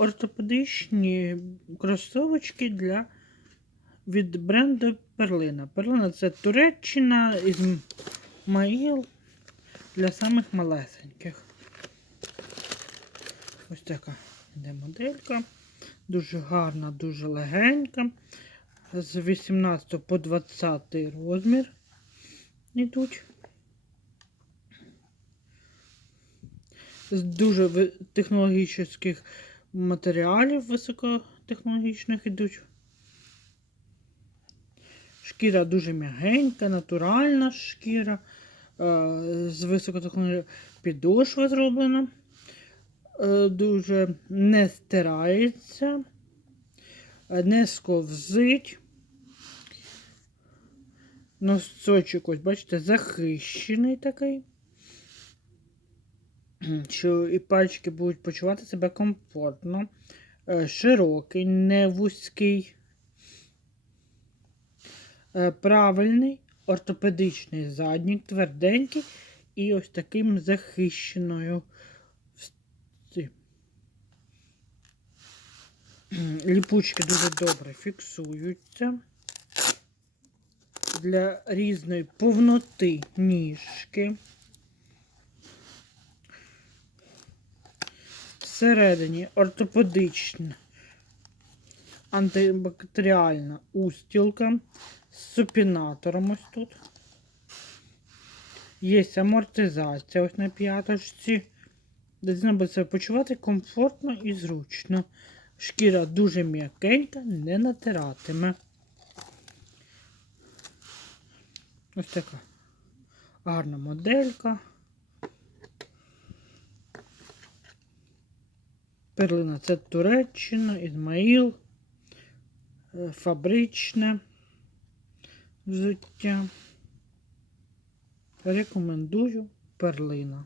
ортопедичні кросовочки для від бренду Перлина. Перлина це Туреччина, Ізмаїл для самих малесеньких. Ось така йде моделька. Дуже гарна, дуже легенька. З 18 по 20 розмір йдуть. З дуже технологічних матеріалів високотехнологічних йдуть. Шкіра дуже м'ягенька, натуральна шкіра. е, З високотехнологічної підошва зроблена. Е, Дуже не стирається, не сковзить. Носочок, ось, бачите, захищений такий. Що і пальчики будуть почувати себе комфортно. Е, Широкий, не вузький. Е, Правильний, ортопедичний заднік, тверденький і ось таким захищеною. Ліпучки дуже добре фіксуються. Для різної повноти ніжки. Всередині ортопедична антибактеріальна устілка з супінатором ось тут. Є амортизація ось на п'яточці. Дитина буде себе почувати комфортно і зручно. Шкіра дуже м'якенька, не натиратиме. Ось така гарна моделька. Перлина це Туреччина, Ізмаїл, е, фабричне взуття. Рекомендую перлина.